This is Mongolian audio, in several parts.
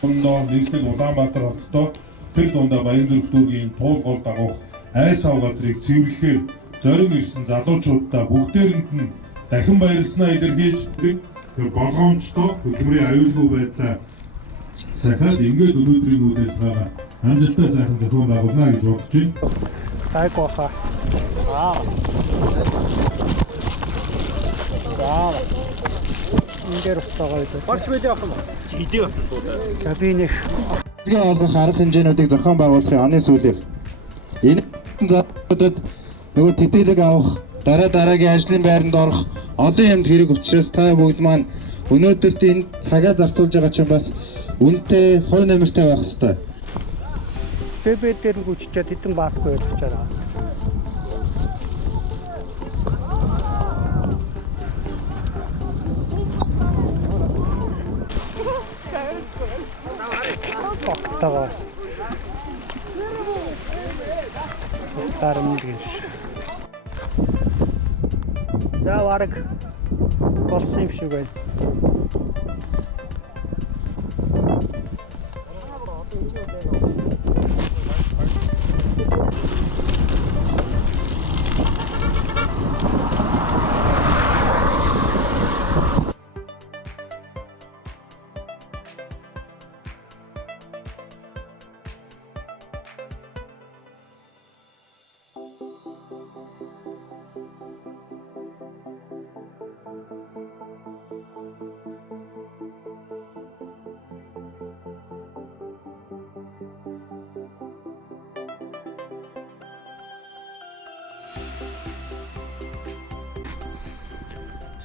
Өнөө нийслэл Улаанбаатар хоттой тэр дундаа Баянзүрх дүүргийн туул гол дагуух айсав газрыг цэвэрлэхээр зориг ирсэн залуучуудаа бүгдээрэнд нь дахин баярлснаа илэрхийлж тэр болгоомжтой хөдөлмөрийн аюулгүй байдлаа сахиад ингээд өнөөдрийн үйл ажиллагаа амжилттай сайхан зохион байгуулна гэж бодож байна. Айгооха. Ингээд уцаагаа идэх. Багш мэл явах юм уу? Идэх авчих шууд. Кабинех. Дэлхийн олгох арга хэмжээнүүдийг зохион байгуулахын оны сүүлээр энэ заалтуудад нөгөө тэтгэлэг авах, дараагийн ажлын байранд орох олон юмд хэрэг учраас та бүгд маань өнөөдөрт энэ цагаа зарцуулж байгаа чинь бас үнэтэй, хувь нэмэртэй байх хэрэгтэй. СБ дээр нь гүччихэд хэдэн баасгүй ойлгож байгаа. Токтогоос. Старым гэж. За варг болсон юм шиг байна.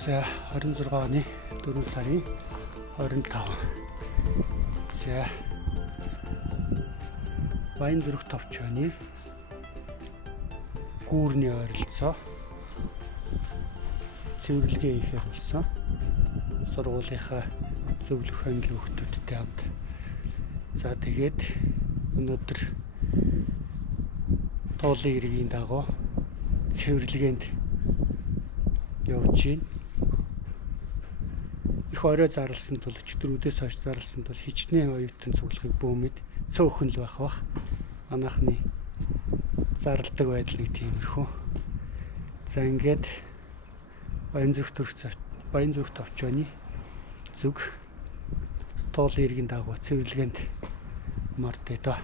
За 26 оны 4 сарын 25. За Баянзүрх товчооны гүүрний ойролцоо цэвэрлэгээ хийхээр болсон сургуулийнхаа зөвлөх ангийн хүүхдүүдтэй хамт. За тэгээд өнөөдөр туулын иргэний дагуу цэвэрлэгээнд явж байна. Их орой зарласан тул өчигдрүүдээс хойш зарласан тул хичнээн оюутан цуглахыг бөөмөд цөөхөн л байх бах. Манайхны зарладаг байдал нэг тиймэрхүү. За ингээд Баянзүрх товчооны зүг туулын иргэний дагуу цэвэрлэгээнд мартээ доо.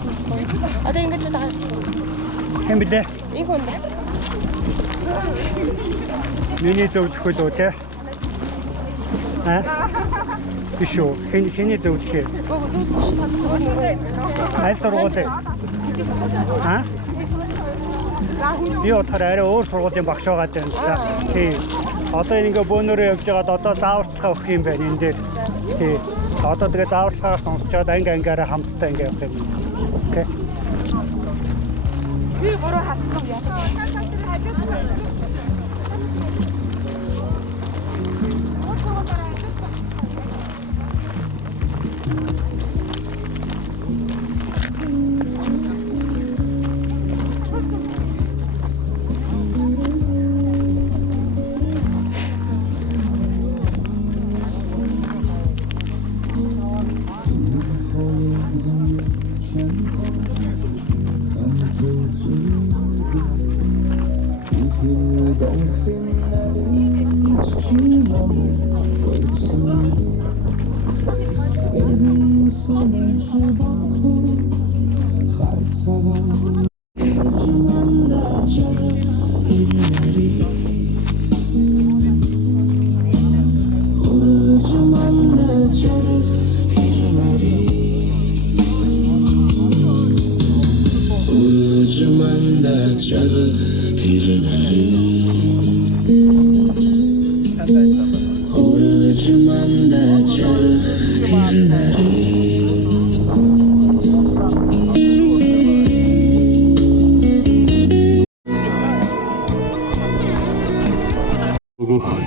ирсэн байхгүй юу? Одоо ингэж байгаа. Хэн блэ? Их хүн. Миний зөвлөх үү те? Биш үү? Хэний зөвлөх вэ? Зөвлөх шиг нөгөө. Аль сургууль? Сэтис. Сэтис. Би утгаар арай өөр сургуулийн багш байгаа юм да. Тий. Одоо ингээ бөөнөрөө явж байгаад одоо зааварчилгаа өгөх юм байна энэ дээр. Тий. Одоо тэгээ зааварчилгаагаар сонсчоод ангиараа хамтдаа ингээ явах юм. Окей. Би гурав хатсан яа.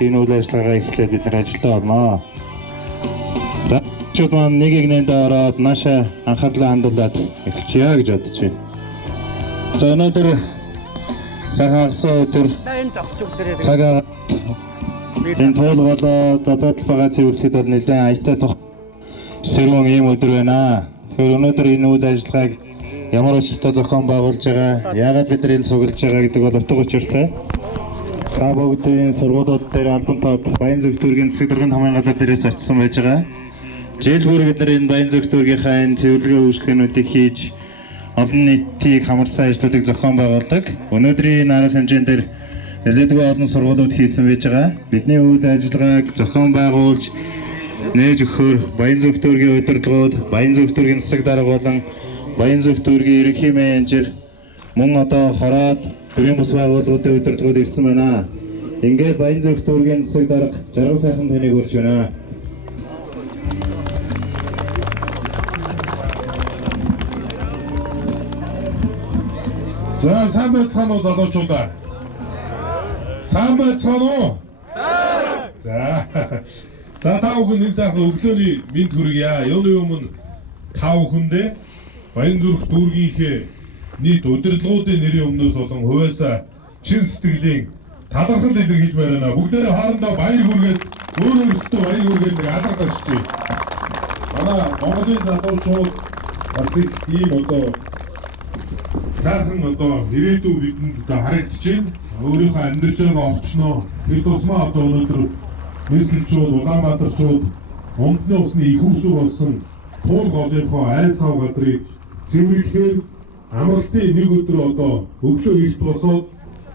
Энэ үйл ажиллагаа эхлээд бид нар ажилдаа орноо. За чууд маань нэг нэндээ ороод нааша анхаарлаа хандуулад эхэлчихье гэж бодож байна. За өнөөдөр сайхан агсан өдөр Энэ зогч өгдөрөө. цагаа энэ тоол болоо задаад байгаа цэвэрлэхэд бол нэлээд аятай тох сэрүүн ийм өдөр байна. Тэгэхээр өнөөдөр энэ үйл ажиллагааг ямар учиртай зохион байгуулж байгаа, яагаад бид нар энэ цуглаж байгаа гэдэг бол утга учиртай. Та бүгдийн сургуулиуд дээр албан тоод Баянзүрх дүүргийн засаг даргын хамгаалын газар дээрээс очсон байж байгаа. Жил бүр бид нар энэ Баянзүрх дүүргийнхаа энэ цэвэрлэгээ үйлчлэгнүүдийг хийж олон нийтийг хамарсан ажлуудыг зохион байгуулдаг. Өнөөдрийн энэ арга хэмжээнд дээр нэлээдгүй олон сургуулиуд хийсэн байж байгаа. Бидний үйл ажиллагааг зохион байгуулж нээж өгөхөөр Баянзүрх дүүргийн удирдлагууд, Баянзүрх дүүргийн засаг дарга болон Баянзүрх дүүргийн ерөнхий менежер мөн одоо хороод төрийн бас байгууллагуудын удирдлагууд ирсэн байна. Ингээд Баянзүрх дүүргийн засаг дарга жаргал сайхан таныг урьж байна. За сайн байцгаана уу залуучуудаа. Сайн байцгаана уу? За. За та бүхэн энэ сайхан өглөөний мэд хүргье. Юуны өмнө та бүхэндээ Баянзүрх дүүргийнхээ нийт удирдлагуудын нэрийн өмнөөс болон хувьяасаа чин сэтгэлийн талархал илэрхийлж байна. Бүгдээрээ хоорондоо баяр хүргээд өөрөөсөө баяр хүргээд нэг алдартай шүү. Манай Монголын залуучууд бас ийм одоо сайхан одоо ирээдүй бидэнд одоо харагдаж байна. Өөрийнхөө амьдарч байгаа орчноо тэр тусмаа одоо өнөөдөр мэдлэгчүүд, Улаанбаатарчууд Ондны усны их усүр болсон Туул голынхоо айл сав газрыг цэвэрлэхээр амралтын нэг өдөр одоо өглөө эрт босоод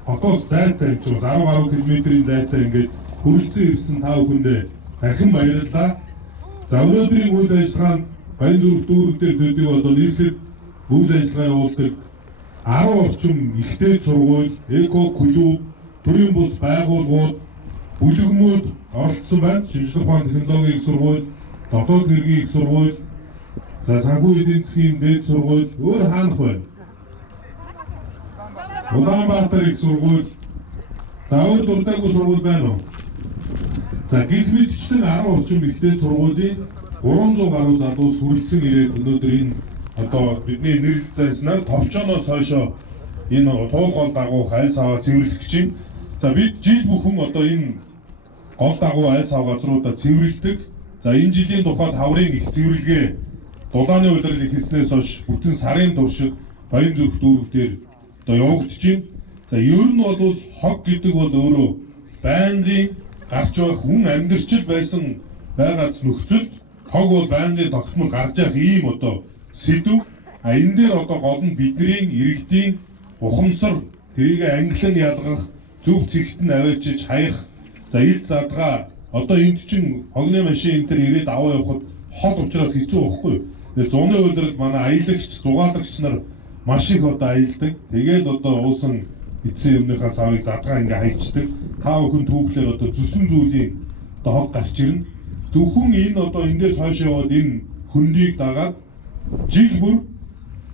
хотоос зайтай ч 10 гаруй км-ийн зайтай ингээд хүрэлцэн ирсэн та бүхэндээ дахин баярлалаа. За өнөөдрийн үйл ажиллагаанд Баянзүрх дүүрэгтэй төдий одоо нийслэл үйл ажиллагаа явуулдаг 10 орчим ихтэй сургууль, эко клуб, төрийн бус байгууллагууд, бүлэгмүүд оролцсон байна. Шинжлэх ухааны технологийн их сургууль, дотоод хэргийн их сургууль, за санхүү эдийн засгийн дээд сургууль, өөр хаанах байна? Улаанбаатар их сургууль, за өөр дуртайгүй сургууль байна уу? За гэх мэтчлэн 10 орчим ихтэй сургуулийн 300 гаруй залуус хүрэлцэн ирээд өнөөдөр энэ одоо бидний нэр зайснаар товчооноос хойшоо энэ туул гол дагуух айл саваа цэвэрлэх гэж байна. За бид жил бүхэн одоо энэ гол дагуу айл сав газруудаа цэвэрлэдэг. За энэ жилийн тухайд хаврын их цэвэрлэгээ дулааны удирдал эхэлснээс хойш бүтэн сарын туршид Баянзүрх дүүрэг дээр одоо явагдаж байна. За ер нь бол хог гэдэг бол өөрөө байнгын гарч байх хүн амьдарчил байсан байгааз нөхцөлд хог бол байнгын тогтмол гарч явах ийм одоо сэдв. энэ дээр одоо гол нь бидний иргэдийн ухамсар тэрийг англин ялгах, зөв цэгт нь аваачиж хаях, за ил задгаа одоо энд чинь хогны машин энэ төр ирээд аваа явахад хол учраас хэцүү байхгүй. Тэгээ зуны үйлрэл манай аялагч, зугаалагч нар маш их одоо аялдаг. Тэгээл одоо уусан эцсийн өмнөхөөс авыг задгаа ингээ хаягчдаг. Та бүхэн түүхлээр одоо зүсэн зүйлийн одоо хог гарч ирнэ. Зөвхөн энэ одоо эндээс хойш яваад энэ хөндийг дагаад жил бүр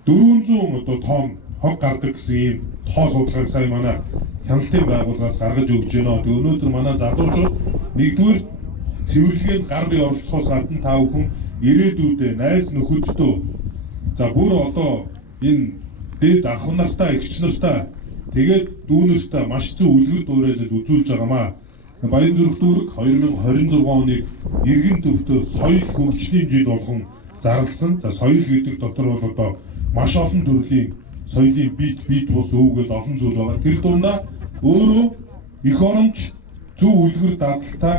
400 одоо тонн хог гардаг гэсэн ийм тоо судалгааг сая манай хяналтын байгууллагаас гаргаж өгч байна. Тэгээ өнөөдөр манай залуучууд нэгдүгээр цэвэрлэгэнд гар бие оролцохоос гадна та бүхэн ирээдүйдээ найз нөхөддөө за бүр одоо энэ дээд ах нартай, эгч нартай тэгээд дүүнэртэй маш зөв үлгэр дуурайлал үзүүлж байгаамаа. Баянзүрх дүүрэг 2026 оны иргэн төвтөө соёл хөгжлийн жил болгон зарласан. За соёл гэдэг дотор бол одоо маш олон төрлийн соёлын бит бус өвгөл олон зүйл байгаа. Тэр дундаа өөрөө эх оронч зөв үлгэр дадалтай,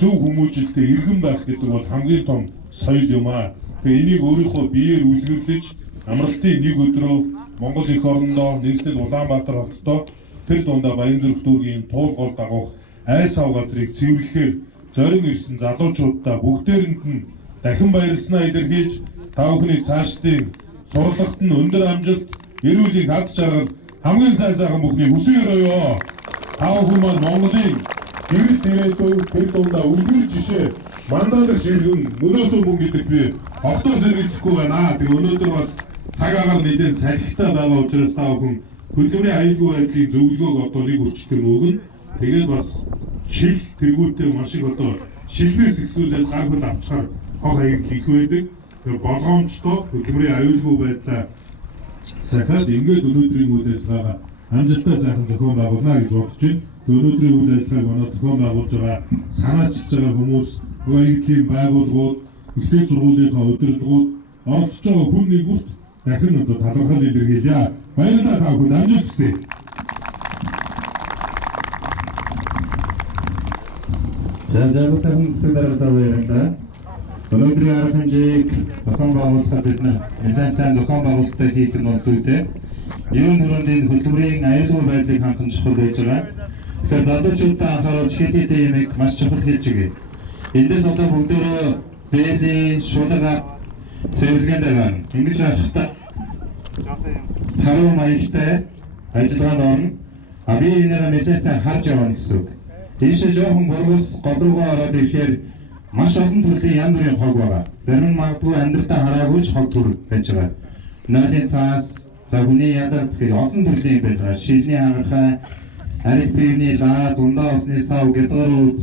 зөв хүмүүжлэлтэй иргэн байх гэдэг бол хамгийн том соёл юм аа. Тэгээ энийг өөрийнхөө биеэр үлгэрлэж амралтын нэг өдрөө Монгол эх орондоо нийслэл Улаанбаатар хотдоо тэр дундаа Баянзүрх дүүргийн туул гол дагуух айсав газрыг цэвэрлэхээр зорин ирсэн залуучуудаа бүгдээрэнд нь дахин баярлснаа илэрхийлж та бүхний цаашдын сургалтад нь өндөр амжилт, эрүүл мэндийн хаз жаргал хамгийн сайн сайхан бүхний хүсэн өрөөё. Та бүхэн маань Монголын гэрэл ирээдүй тэр дундаа үлгэр жишээ мандалах шилгэн мөнөөсөө мөн гэдэг би октоос хэрэглэхгүй байна. Тэгээ өнөөдөр бас цаг агаар нэгэн салхитай байгаа учраас та бүхэн хөдөлмөрийн аюулгүй байдлын зөвлөгөөг одоо нэг өчтөр өгнө. Тэгээд бас шил тэргүүтээ маш их одоо шилнээс ихсүүлээд гар хөл авчаар хог аяг хийх байдаг. Тэгээ болгоомжтой хөдөлмөрийн аюулгүй байдлаа сахад ингээд өнөөдрийн үйл ажиллагаа амжилттай сайхан зохион байгуулна гэж бодож байна. Өнөөдрийн үйл ажиллагааг манай зохион байгуулж байгаа санаачилж байгаа хүмүүс, аягийн байгууллагууд, эхлэл сургуулийнхаа удирдлагууд оролцож байгаа хүн нэгүст дахин одоо талархал илэрхийлье. Баярлалаа та бүхэнд амжилт хүсье. За сайхан сэдвэртээ баярлалаа. Өнөөдрийн арга хэмжээг зохион байгуулахад бид нэлээд сайн зохион байгуулалттай хийх нь бол зүйтэй. Юун түрүүнд энэ хөдөлмөрийн аюулгүй байдлыг хангах чухал байж байгаа. Тэгэхээр залуучуудаа анхааруулж хэдийдээ юмыг маш чухал хийж өгье. Эндээс одоо бүгдөө бэлий, шулага цэвэрлэгэнд байгаа. Ингэж харахтаа харуу маягтай ажиллагаанд орно. Би энэгээ мэдээ сайн харж явна гэсэн үг. Ийшээ жоохон бургас гол руугаа ороод ирэхээр маш олон төрлийн янз бүрийн хог байгаа. Зарим нь магадгүй амьдралдаа хараагүй ч хог төр байж байгаа. Нойлын цаас, за хүний ядац гэх олон төрлийн байж байгаа. Шилний хагархай, ариг биений лаа, дундаа усны сав гэдгээрүүд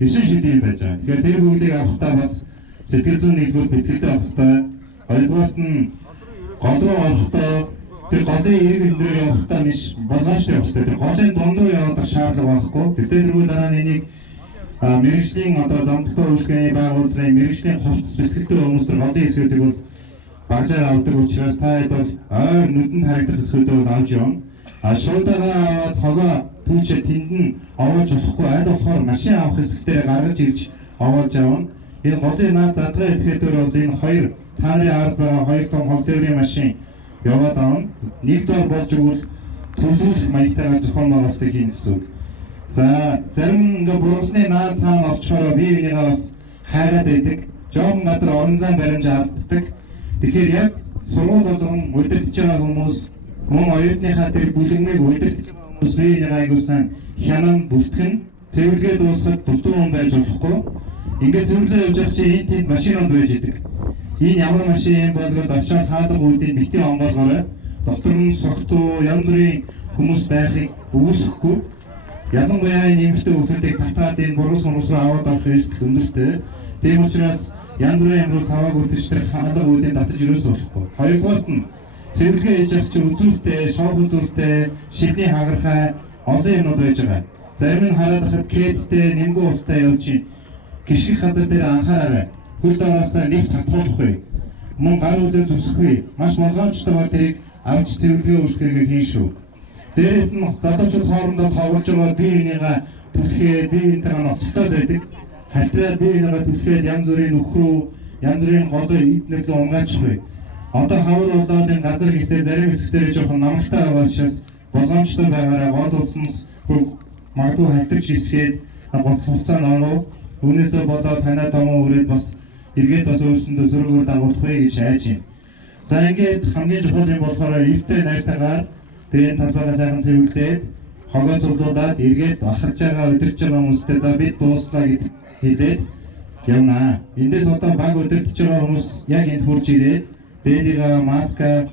9 шилийн байж байгаа. Тэгэхээр тэр бүгдийг авахдаа бас сэтгэл зүйн нэгдүгээр бэлтгэлтэй байх хэрэгтэй. Хоёрдугаарт нь гол руу орохдоо тэр голын эрг өндрөө явахдаа биш болгоомжтой байх хэрэгтэй. Голын дундуу явах шаардлага байхгүй. Тэгэхээр түрүү дараа нь энийг мэргэжлийн одоо зам төхөө үйлчлэгээний байгууллагын мэргэжлийн хувцас бэлтгэлтэй хүмүүс голын хэсгүүдийг бол багжаар авдаг учраас та хэд бол ойр нүдэнд харагдах хэсгүүдээ бол авч явна. Шуудагаа аваад хогоо түүчээ тэнд нь овоож болохгүй аль болохоор машин авах хэсгтээ гаргаж ирж овоож явна. Энэ голын наад задгай хэсгүүдээр бол энэ хоёр та нарын ард байгаа хоёр том хог тээврийн машин яваад авна. Нэг дор болж өгвөл төлөвлөх маягтайгаар зохион байгуулалтыг хийн гэсэн үг. За зарим ингээ бургасны наад цаана орчхороо бие бинийгаа бас хайраад байдаг. Жохон газар орон зай баримж алддаг. Тэгэхээр яг сургууль болгон удирдах байгаа хүмүүс мөн оюутныхаа тэр бүлэгмийг удирдах хүмүүс бие бинийгаа айгуулсан хянан бүлтгэн цэвэрлэгээ дуусгах дутуу хүн байж болохгүй. Ингээ цэвэрлээ явж явах чинь энэ тэнд машинууд байж идэг. Энэ ямар машин юм бол авчаад хаадаг үүдийн битгий онгоолгоорой. Доктор нь согтуу янз бүрийн хүмүүс байхыг үүсэхгүй. Ялангуяа энэ эмэгтэй хүүхдүүдийг татаад энэ бургас руу аваад авах риск өндөртэй. Тийм учраас янз бүрийн юмруу савааг үлдчихдэг хаадаг үүдийн татаж ирээс болохгүй. Хоёрдугаарт нь цэвэрлэгээ хийж явах чинь үзүүлэлттэй, шоу үзүүлэлттэй, шилний хагархай олон юмнууд байж байгаа. Зарим нь хараад хахад кэдтэй, нэмгүү устай явж гიშгэх газар дээр анхаараарай. Хөл доороосоо нэг татуулахгүй. Мөн гар үлээ зүсэхгүй. Маш болгоомжтойгоор тэрийг авч цэвэрлэгээ үйлчлэгээ хийн шүү. Дээрээс нь залуучууд хоорондоо тоглож байгаа бие бинийгаа түлхээд бие биентэйгээ ноцтой байдаг. Хальтраад бие бинийгаа түлхээд янз бүрийн нөхрөө, янз бүрийн голоо эд нэрлэн унгаачихгүй. Одоо хавар болоодын газар хэсэг зарим хэсгээр жоохон намагтай байгаа учраас болгоомжтой байгаараа гол улсмс бүх магадгүй халтарч хэсгээд хугацаанд оров. Үүнээсээ болоод танай томоо үрээд бас эргээд бас өөрсөндөө зөргөөр дагуулах вэ гэж айж байна. За ингээд хамгийн чухал юм болохоор эвтэй найртайгаар тэгээд талбайгаа сайхан цэвэрлээд хогоо цуглуулад эргээд ахарч байгаа өдөрч байгаа хүмүүстэй за бид дууслаа гэж хэлээд явнаа. Эндээс одоо баг өдөрч байгаа хүмүүс яг энд хурж ирээд бэлига маска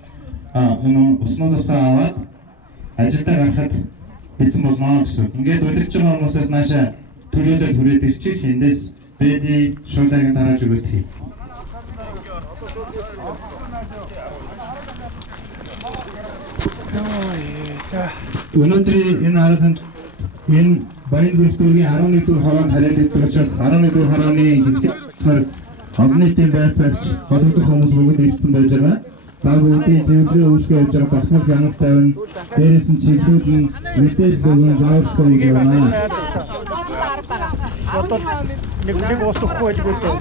уснуудаас аваад ажилдаа гарахад бэлэн болно гэсэн. Ингээд өдөрч байгаа хүмүүсээс наашаа төлөөлөд хүрээд ирчих эндээс бэли шуудагийн дарааж өгөх. Өнөөдрийн энэ хаалганд энэ Баян зүрхтүүргийн 11 дугаар хороонд харьяалагддаг учраас 11 дугаар хорооны хэсгээр олон нийтийн байцаагч холбогдох хүмүүс бүгд ирсэн байж байгаа. Та бүдгийн зөвлөрийн үйлчлэг явж байгаа батлах хяналт тавина. Дээрээс нь чиглүүлэн мэдээлэл өгөн зааварчилгаа хийж байна. Одоо нэг уусахгүй байлгүй дээ.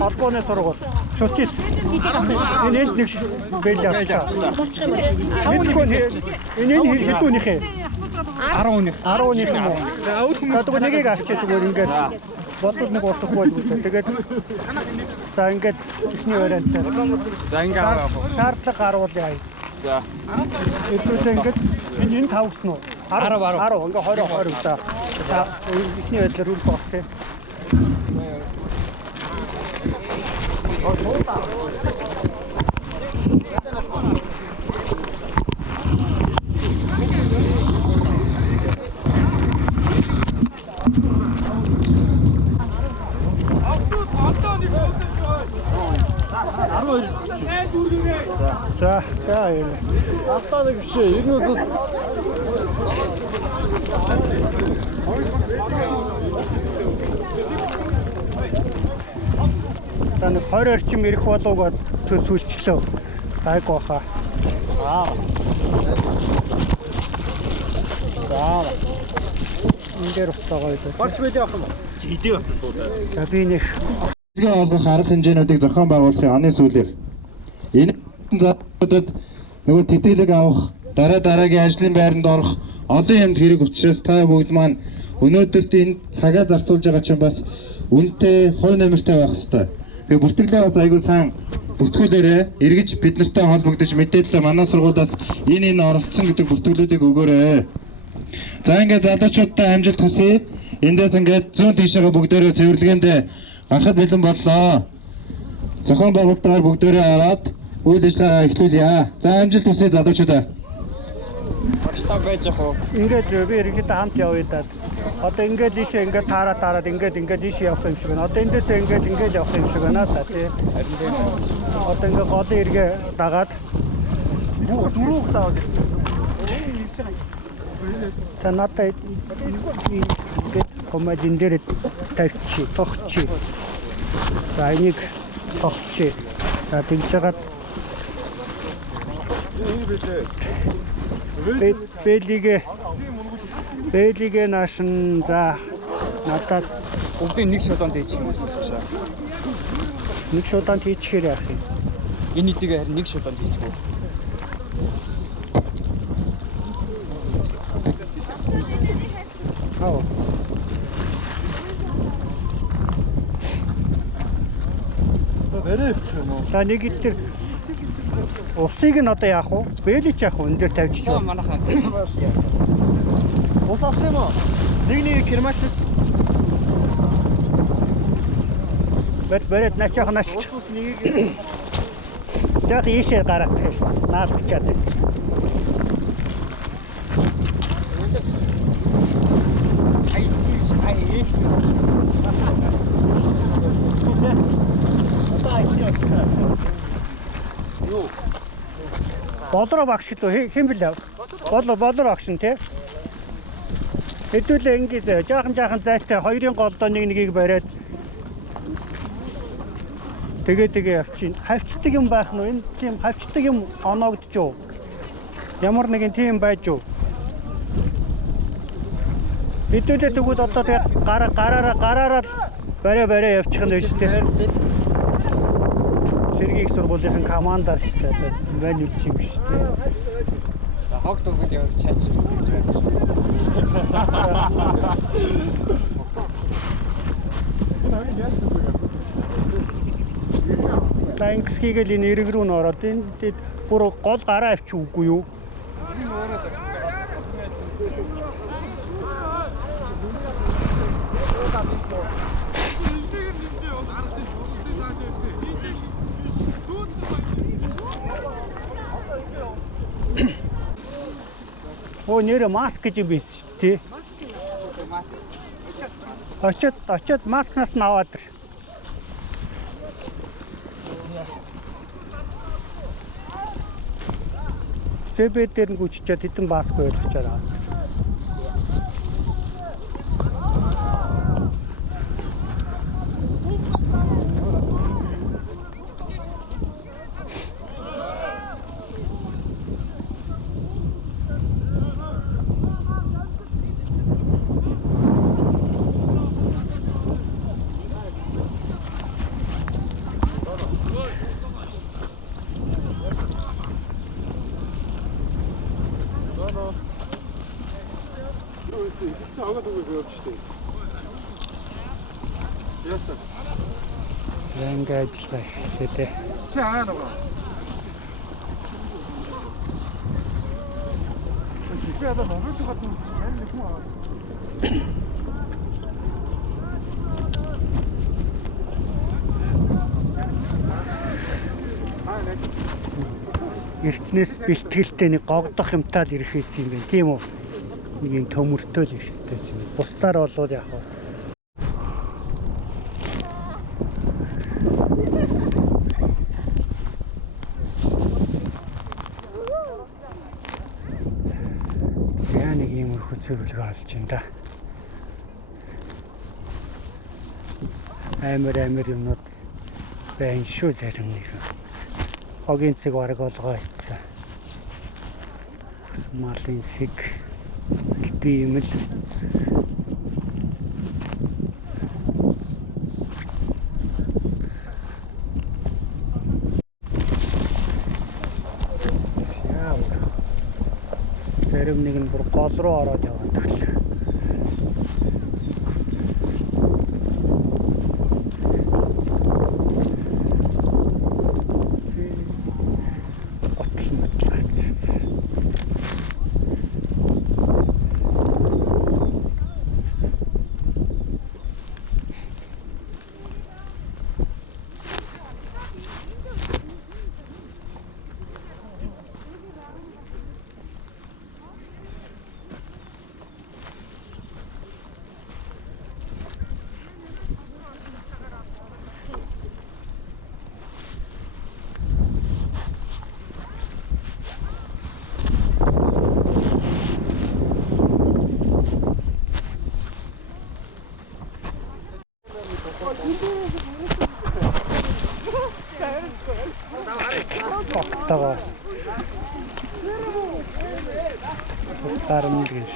Холбооны сургууль. Шүтис. Энэ нэг бэл явсан. Энэ хэдүүнийхээ 10-ных юм уу? Одоо нэгийг авчиж зүгээр ингээд бодод нэг уусахгүй байлгүй дээ. Тэгээд за ингээд ихний вариантаар. За ингээд авах. Шаардлага харуулъя. За. Эдгээр ингээд энэ тавгсан уу? 10 ингээ 20 удаа. За ихний байдлаар үргэлж баг тий. За автоны бишээ ирнүүд таны 20 орчим ирэх болов төсөөлчлөө гайгүй баха. За энэ дээр уцаагаа байлаа. Багш бэлээ авах юм уу? Хидээ авчих шууд. За би нэг олгох арга хэмжээнүүдийг зохион байгуулахын оны сүүлээр энэ задад нөгөө тэтгэлэг авах дараагийн ажлын байранд орох олон юмд хэрэг учраас та бүгд маань өнөөдөрт энэ цагаа зарцуулж байгаа чинь бас үнэтэй хувь нэмэртэй байх хэрэгтэй. Тэгээ бүртгэлээ бас аягүй сайн бүртгүүлээрээ эргэж бид нартай холбогдож мэдээлэл манай сургуулиас энэ оролцсон гэдэг бүртгэлүүдийг өгөөрэй. За ингээд залуучуудтай амжилт хүсье. Эндээс ингээд зүүн тийшээгээ бүгдээрээ цэвэрлэгээндээ гарахад бэлэн боллоо. Зохион байгуулалтаар бүгдээрээ ороод үйл ажиллагаа эхлүүлье. За амжилт хүсье залуучуудаа. Багштаа байж яах вэ? Ингээд би ерөнхийдөө хамт явъя даа. Одоо ингээд ийшээ ингээд таараад ингээд ийшээ явах юм шиг байна. Одоо эндээсээ ингээд явах юм шиг байна та тий. Харин тийм. Одоо ингээд голын эргээ дагаад дөрөв таа. Та надад ингээд коммадин дээр тавьчих, тогтчих. За энийг тогтчих. За тэгж жагаад бэлигээ наашин за надад Бүгдийг нэг шудаанд хийчих юм уу таашаа. нэг шудаанд хийчихээр яах юм. Энэ хэдийг харин нэг шудаанд хийчих үү. Аа. За нэг итэр усыг нь одоо яах вэ? Бэлич яах вэ? Энэ дээр тавьчих юм. Манайхаа. Ус авсан юм уу? Нэг кермач. Бэрэд начаах наач. Нэгийг яг ийшээ гаргах юм. Наалтчаад. Болроо багш гэдэг хэм бэлээ. Болроо багш нь тий. Хэдүүлээ ингээд жаахан зайтай хоёрын голдоо нэгийг бариад тэгээ явчих. Хавчдаг юм байх нь энэ тийм хавчдаг юм оноогдож юу? Ямар нэгэн тийм байж юу? Хэдүүлээ тэгвэл одоо тэгээ гараараа бариа явчих нь байж тий. Сэргийг сургуулийн командаар шүү дээ. Одоо мань үл чим шүү дээ. За хог дөнгөд явах чаач гэж байна шүү. Лангскигээл энэ эрэг рүү н ороод энэ бүр гол гараа авчих үгүй юу? Оо нэр маск гэж юм биш шүү дээ. Очоод маскнаас нь аваад ир. Зэбэ дээр нь гүччихэд хэдэн маск байлгачаар аваад. Ингээд ажиллаа хийлээ. Чи хаа нөгөө? Би одоо Монгол хот нь мань нэг юм аа. Эртнээс бэлтгэлтэй нэг гогдох юмтаал ирэх байсан юм байна. Тийм үү? Нэг юм төмөртөөл ирэх хэрэгтэй юм. Бусдаар болоод яг хаа. Нэг юм хөцөөлгөө олж юм да. Амар юмнууд байна шүү зарим нэг. Хогийн цэг бараг олгоо ийцээ. Малын сэг би юм л. Зарим нэг нь бүр гол руу ороод яваад байна. Тогтоогоос. Старым гэж.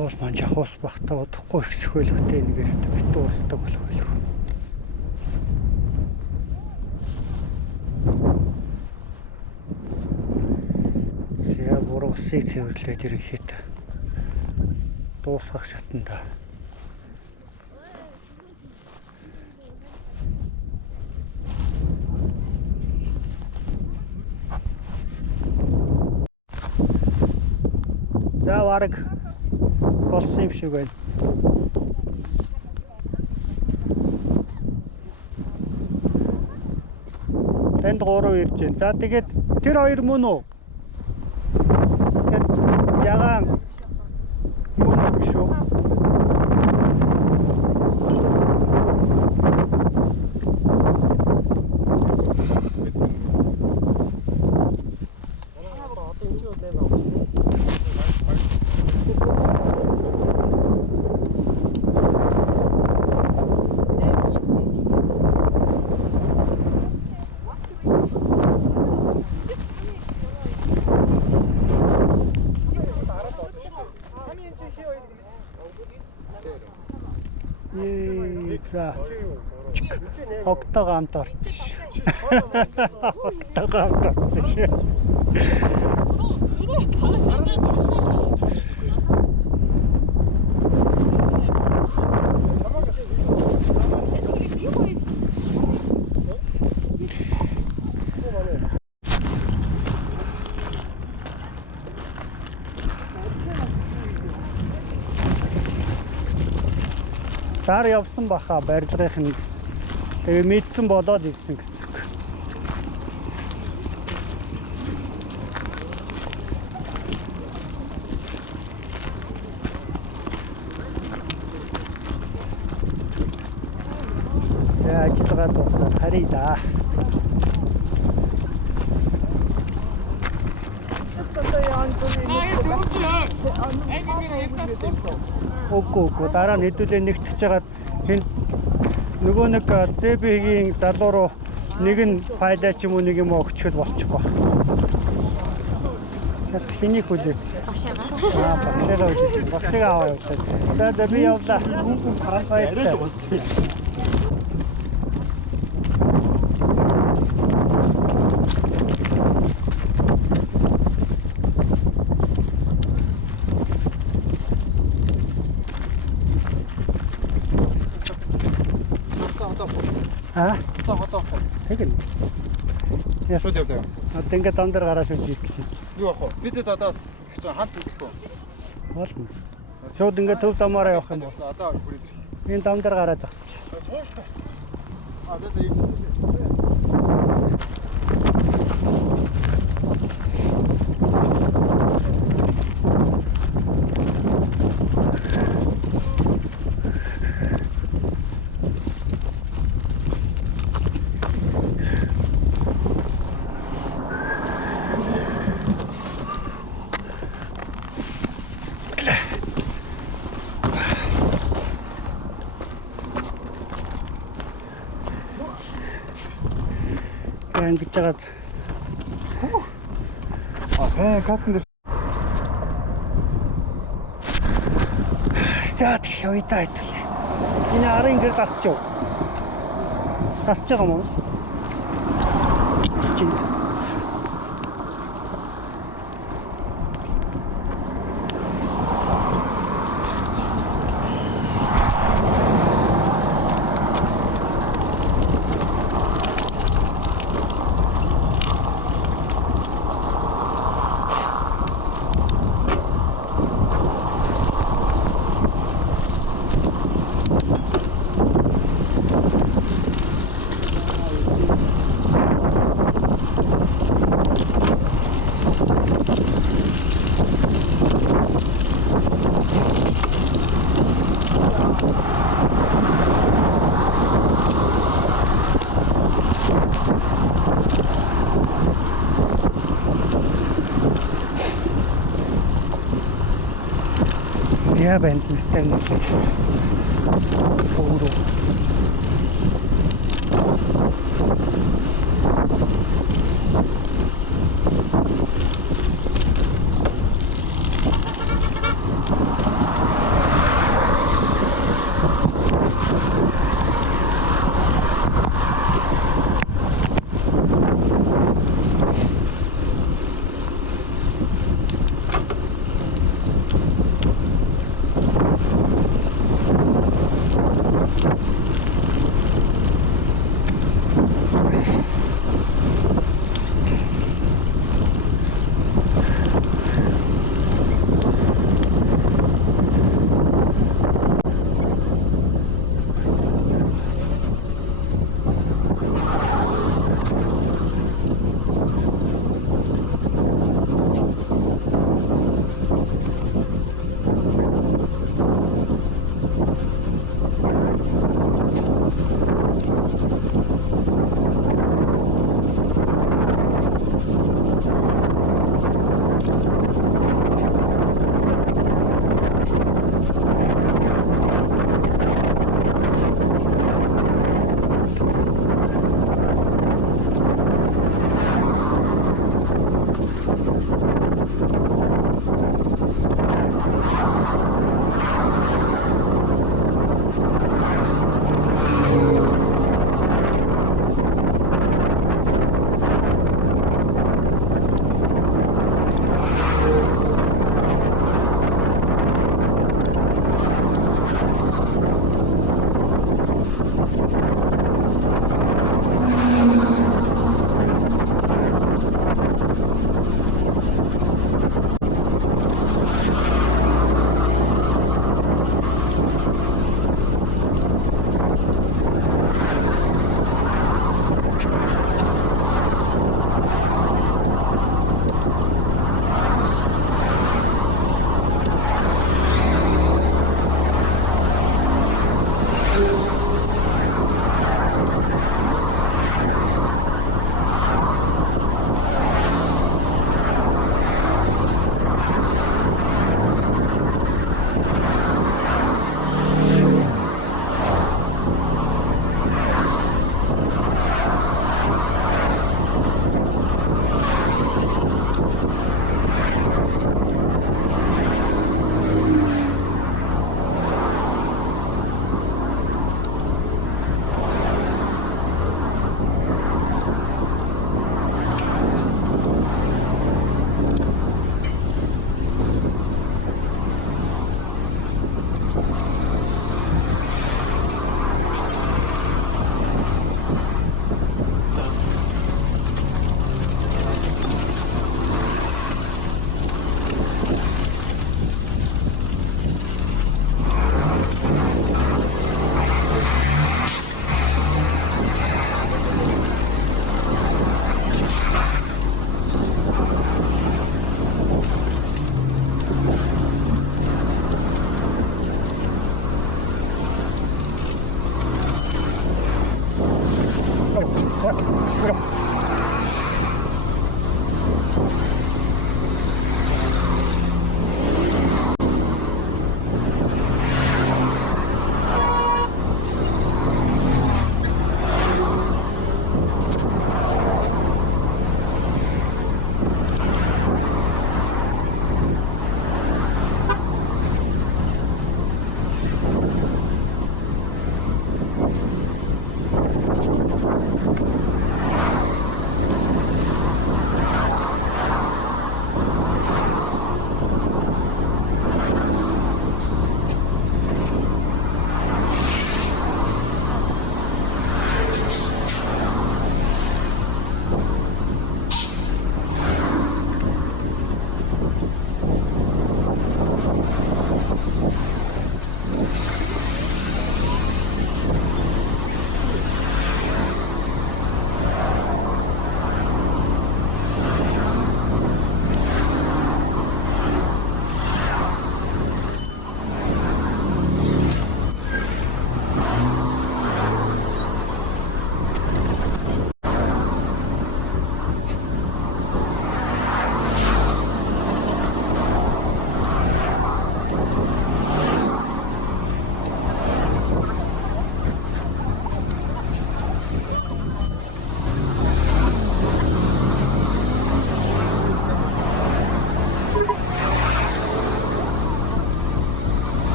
Хоол маань жахуус бахтаа удахгүй их сөхөөлөхтэй нэгээр бит уусдаг болох байлгүй. Зя буруусыг цэвэрлээд ирэхэд дуусгах шатанда. арга болсон юм шиг байна. Тэнд 3 ирж байна. За тэгээд тэр хоёр мөн үү? Ягаан мөн үү биш үү? За. Огтойгоо хамт орсон шүү. Огтойгоо хамт орсон шүү. Зар явсан баха барилгын. Тэгээ мэдсэн болоод ирсэн гэсэн үг. За ажиллагаа дуусаад харъя да. Үгүй дараа нь хэдүүлээ нэгтгэж жагаад хин нөгөө нэг ЗБ-ийн залуу руу нэг нь файлаа ч юм уу нэг юм өгчөд болчих واخ. Тэс хэнийг хүлээс? Багшаага. Багшаага хүлээс. Багшаага аваа явуулаад. За би явлаа. Баярлалаа. Тэгэн. Яс. Одоо ингээд зам дээр гараад шууд ирэх гэж. Юу ах вэ? Бид одоо бас тэгж хамт хөдлөх үү? Болно. Шууд ингээд төв замаараа явах юм. За одоо хүрээд. Энэ зам дээр гараад зогсчих. Ингэж жагаад каскын дээр. За тийш уйдаа идэл. Энэ арын гэр гасчих. Гасчих юм уу? Чинь. Я банд нэртэй нэг өөрөө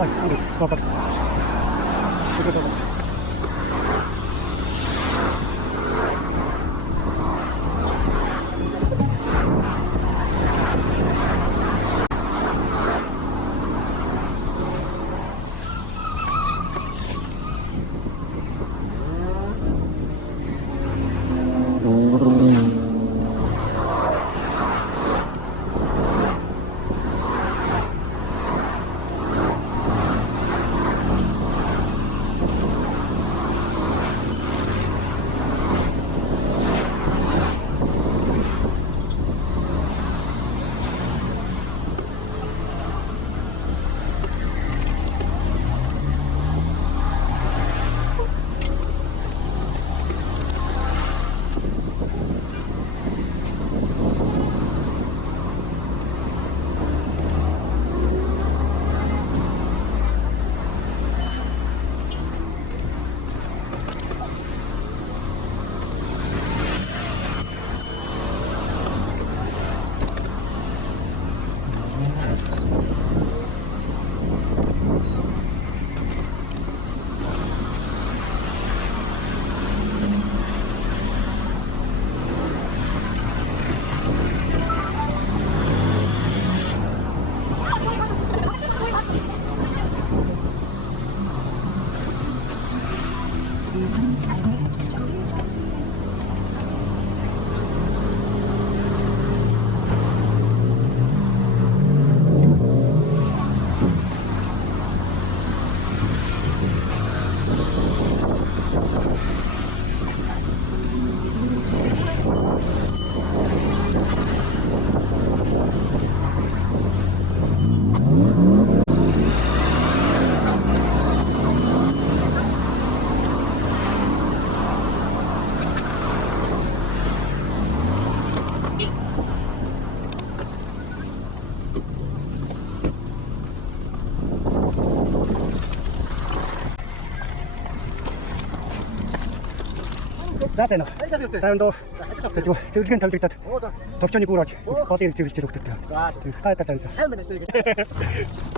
Ой, бабар. Тэгэж байна. Заасан уу? Сайн дөө. Зөвлөгөө тавьлагдаад. Товчооны гүр аж. Голын зөвлөж өгдөг. За. Хайта сайн. Сайн байна шүү дээ.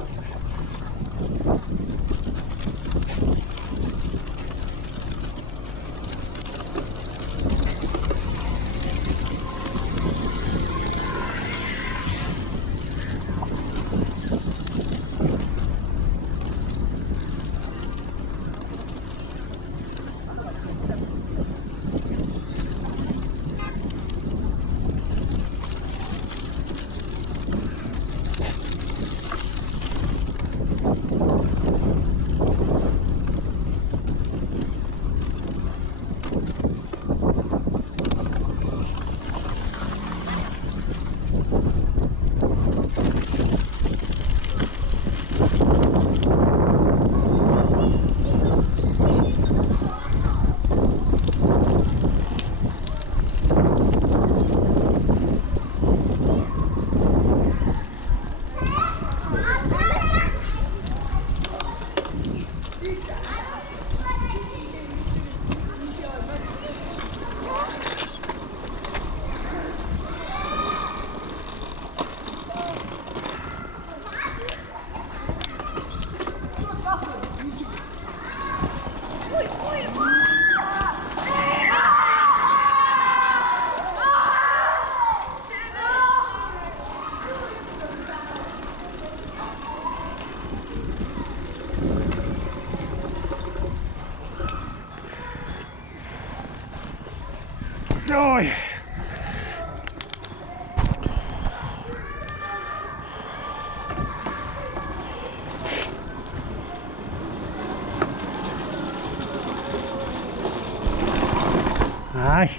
Ой. Ай.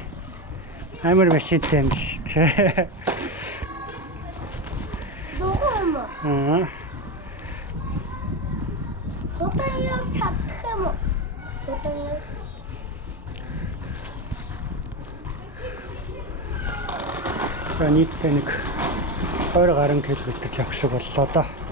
Амар машинтай юм биш үү? Ногоо. Хотын юм чадах юм уу? Хотын За нийтдээ нэг 20 гаруй км явах шиг боллоо доо.